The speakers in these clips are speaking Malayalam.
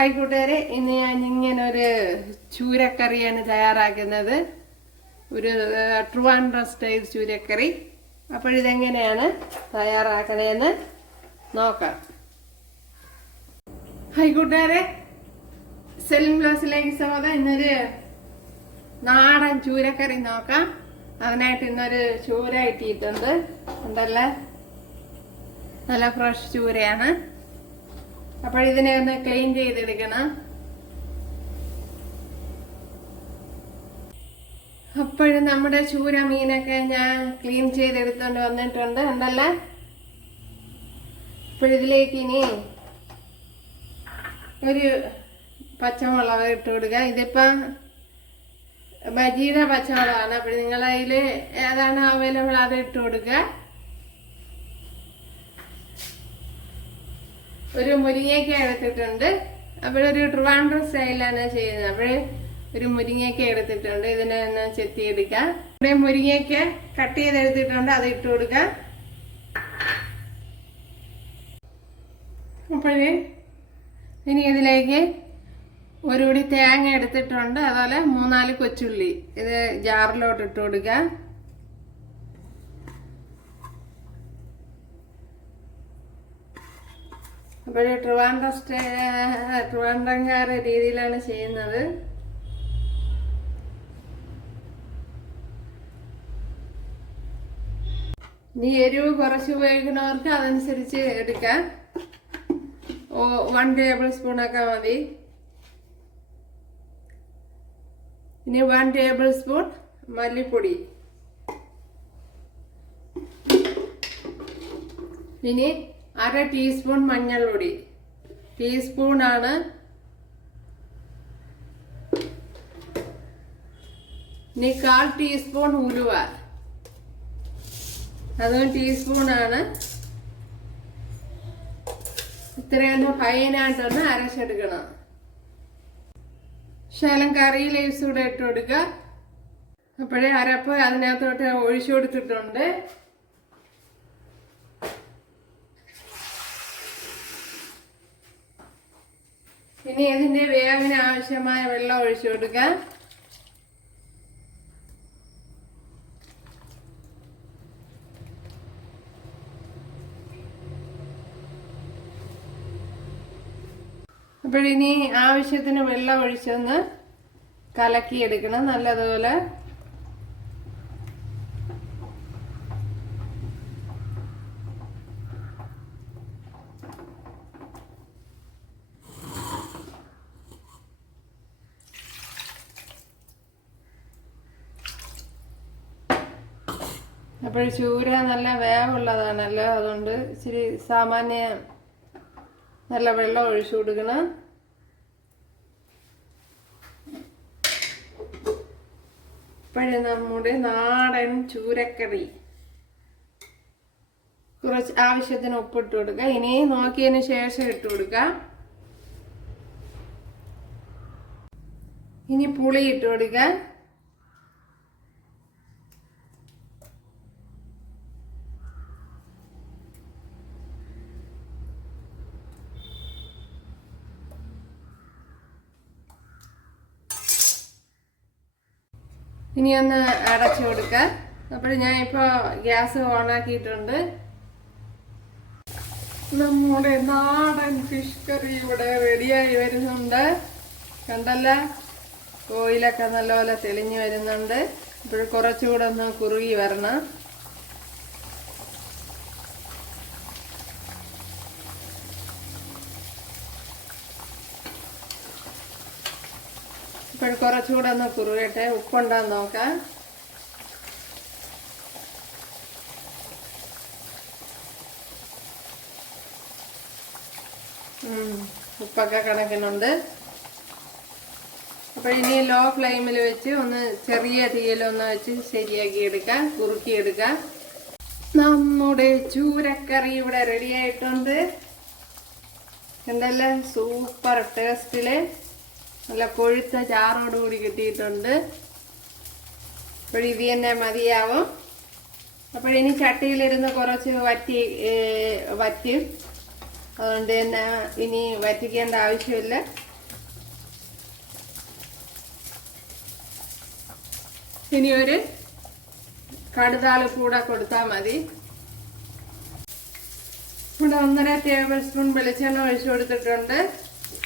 ഹായ് കൂട്ടുകാരെ, ഇന്ന് ഞാൻ ഇങ്ങനെ ഒരു ചൂരക്കറിയാണ് തയ്യാറാക്കുന്നത്. ഒരു ട്രിവാൻഡ്രം സ്റ്റൈൽ ചൂരക്കറി. അപ്പോഴിതെങ്ങനെയാണ് തയ്യാറാക്കണേന്ന് നോക്കാം. ഹായ് കൂട്ടുകാരെ, സെലിം ബ്ലോസിലേക്ക് സ്വാഗതം. ഇന്നൊരു നാടൻ ചൂരക്കറി നോക്കാം. അതിനായിട്ട് ഇന്നൊരു ചൂര ഇട്ടിട്ടുണ്ട്. ഉണ്ടല്ലേ, നല്ല ഫ്രഷ് ചൂരയാണ്. അപ്പോൾ ഇതിനെ ഒന്ന് ക്ലീൻ ചെയ്തെടുക്കണം. അപ്പോഴും നമ്മുടെ ചൂര മീനൊക്കെ ഞാൻ ക്ലീൻ ചെയ്തെടുത്തോണ്ട് വന്നിട്ടുണ്ട്. ഉണ്ടല്ലേ, അപ്പോഴിതിലേക്ക് ഇനി ഒരു പച്ചമുളക് ഇട്ട് കൊടുക്കുക. ഇതിപ്പം ബജിയുടെ പച്ചമുളകാണ്. അപ്പോൾ നിങ്ങളതിൽ ഏതാണ് അവൈലബിൾ അത് ഇട്ട് കൊടുക്കുക. ഒരു മുരിങ്ങയ്ക്ക എടുത്തിട്ടുണ്ട്. അപ്പോഴൊരു ട്രിവാൻഡ്രം സ്റ്റൈലാണ് ചെയ്യുന്നത്. അപ്പോൾ ഒരു മുരിങ്ങയ്ക്ക എടുത്തിട്ടുണ്ട്. ഇതിനെ ഒന്ന് ചെത്തിയെടുക്കാം. ഇവിടെ മുരിങ്ങയ്ക്ക കട്ട് ചെയ്തെടുത്തിട്ടുണ്ട്, അത് ഇട്ട് കൊടുക്കാം. അപ്പോഴേ ഇനി ഇതിലേക്ക് ഒരു പിടി തേങ്ങ എടുത്തിട്ടുണ്ട്. അതുപോലെ 3-4 കൊച്ചുള്ളി ഇത് ജാറിലോട്ട് ഇട്ട് കൊടുക്കാം. അപ്പോൾ ട്രിവാൻഡ്രംകാരുടെ രീതിയിലാണ് ചെയ്യുന്നത്. ഇനി എരിവ് കുറച്ച് ഉപയോഗിക്കുന്നവർക്ക് അതനുസരിച്ച് എടുക്കാം. 1 ടേബിൾ സ്പൂണൊക്കെ മതി. ഇനി 1 ടേബിൾ സ്പൂൺ മല്ലിപ്പൊടി. ഇനി 1/2 ടീസ്പൂൺ മഞ്ഞൾപ്പൊടി. ടീസ്പൂണാണ്. ഇനി 1/4 ടീസ്പൂൺ ഉലുവ, അതും ടീസ്പൂണാണ്. ഇത്രയൊന്ന് ഫൈനായിട്ടൊന്ന് അരച്ചെടുക്കണം. ശകലം കറി ലീവ്സ് കൂടെ ഇട്ട് കൊടുക്കുക. അപ്പോഴേ അരപ്പ് അതിനകത്തോട്ട് ഒഴിച്ചു കൊടുത്തിട്ടുണ്ട്. ഇനി ഇതിന്റെ വേവിന് ആവശ്യമായ വെള്ളം ഒഴിച്ചു കൊടുക്കാം. അപ്പോഴിനി ആവശ്യത്തിന് വെള്ളം ഒഴിച്ചൊന്ന് കലക്കിയെടുക്കണം നല്ലതുപോലെ. അപ്പോൾ ചൂര നല്ല വേവുള്ളതാണല്ലോ, അതുകൊണ്ട് ഇച്ചിരി സാമാന്യം നല്ല വെള്ളം ഒഴിച്ചു കൊടുക്കണം. ഇപ്പോഴും നമ്മുടെ നാടൻ ചൂരക്കറി കുറച്ച് ആവശ്യത്തിന് ഉപ്പിട്ട് കൊടുക്കുക. ഇനി നോക്കിയതിന് ശേഷം ഇട്ട് കൊടുക്കുക. ഇനി പുളി ഇട്ട് കൊടുക്കുക. ഇനി ഒന്ന് അടച്ചു കൊടുക്കുക. അപ്പോൾ ഞാൻ ഇപ്പോൾ ഗ്യാസ് ഓണാക്കിയിട്ടുണ്ട്. നമ്മുടെ നാടൻ ഫിഷ് കറി ഇവിടെ റെഡിയായി വരുന്നുണ്ട്. കണ്ടല്ല, ഓയിലൊക്കെ നല്ലപോലെ തെളിഞ്ഞു വരുന്നുണ്ട്. ഇപ്പോൾ കുറച്ചുകൂടെ ഒന്ന് കുറുകി വരണം. ഇപ്പോൾ കുറച്ചുകൂടെ ഒന്ന് കുറുകട്ടെ. ഉപ്പുണ്ടാന്ന് നോക്കാം. ഉപ്പൊക്കെ കണക്കിനുണ്ട്. അപ്പോൾ ഇനി ലോ ഫ്ലെയിമിൽ വെച്ച് ഒന്ന് ചെറിയ തീയിലൊന്ന് വെച്ച് ശരിയാക്കി എടുക്കാം, കുറുക്കിയെടുക്കാം. നമ്മുടെ ചൂരക്കറി ഇവിടെ റെഡി ആയിട്ടുണ്ട്. കണ്ടല്ലേ, സൂപ്പർ ടേസ്റ്റില് നല്ല കൊഴുത്ത ചാറോടുകൂടി കിട്ടിയിട്ടുണ്ട്. അപ്പോഴിത് തന്നെ മതിയാവും. അപ്പോഴിനി ചട്ടിയിലിരുന്ന് കുറച്ച് വറ്റും. അതുകൊണ്ട് തന്നെ ഇനി വറ്റിക്കേണ്ട ആവശ്യമില്ല. ഇനി ഒരു കടുതാളിപ്പ് കൂടെ കൊടുത്താൽ മതി. ഇവിടെ 1.5 ടേബിൾ സ്പൂൺ വെളിച്ചെണ്ണ ഒഴിച്ചു കൊടുത്തിട്ടുണ്ട്.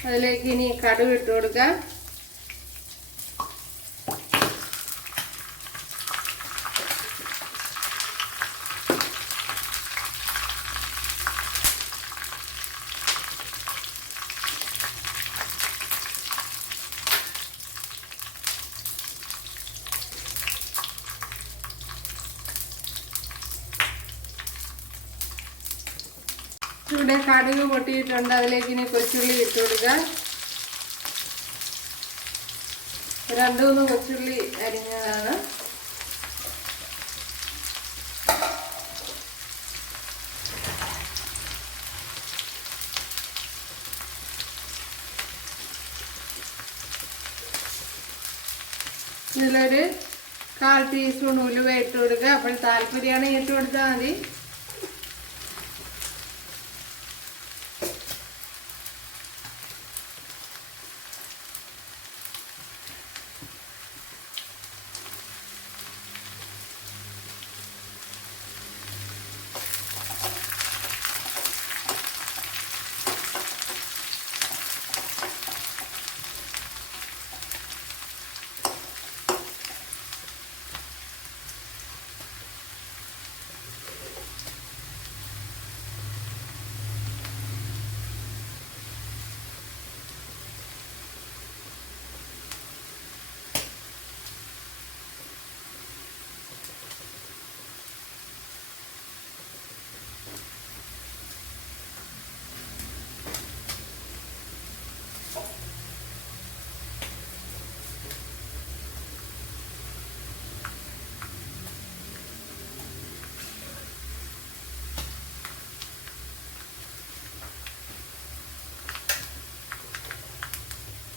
അതിലേക്ക് ഇനി കടുക് ഇട്ട് കൊടുക്കാം. ഇവിടെ കടുക് പൊട്ടിയിട്ടുണ്ട്. അതിലേക്ക് ഇനി കൊച്ചുള്ളി ഇട്ട് കൊടുക്കുക. 2-3 കൊച്ചുള്ളി അരിഞ്ഞതാണ്. ഇതിലൊരു 1/4 ടീസ്പൂൺ ഉലുവ ഇട്ട് കൊടുക്കുക. അപ്പോൾ താല്പര്യമാണെങ്കിൽ ഇട്ട് കൊടുത്താൽ മതി.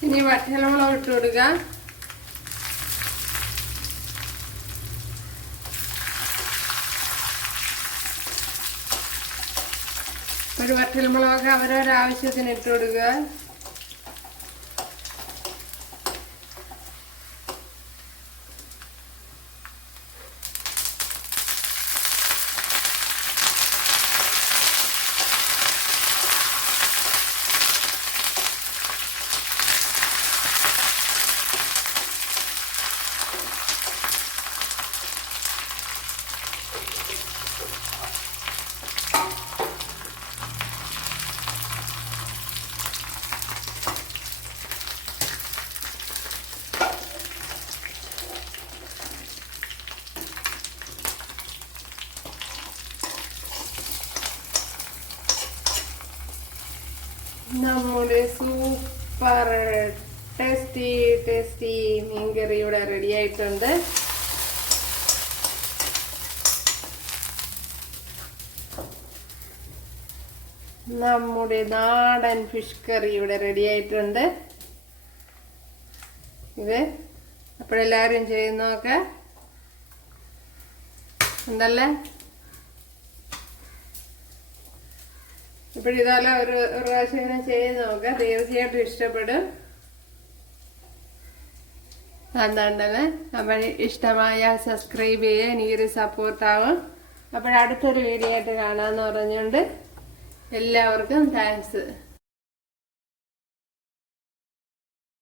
ഇനി വറ്റൽമുളക് ഇട്ട് കൊടുക്കുക. ഒരു വറ്റൽമുളക് അവരവരാവശ്യത്തിന് ഇട്ട് കൊടുക്കുക. നമ്മുടെ സൂപ്പർ ടേസ്റ്റി മീൻകറി ഇവിടെ റെഡി ആയിട്ടുണ്ട്. നമ്മുടെ നാടൻ ഫിഷ് കറി ഇവിടെ റെഡി ആയിട്ടുണ്ട്. ഇത് അപ്പോഴെല്ലാവരും ചെയ്യുന്നതൊക്കെ ഉണ്ടല്ലേ. ഇപ്പോഴിതെല്ലാം ഒരു പ്രാവശ്യം ഇങ്ങനെ ചെയ്ത് നോക്കുക. തീർച്ചയായിട്ടും ഇഷ്ടപ്പെടും. എന്താണ്ടല്ലേ. അപ്പോൾ ഇഷ്ടമായാൽ സബ്സ്ക്രൈബ് ചെയ്യുക. എനിക്കൊരു സപ്പോർട്ടാവും. അപ്പോഴടുത്തൊരു വീഡിയോ ആയിട്ട് കാണാമെന്ന് പറഞ്ഞുകൊണ്ട് എല്ലാവർക്കും താങ്ക്സ്.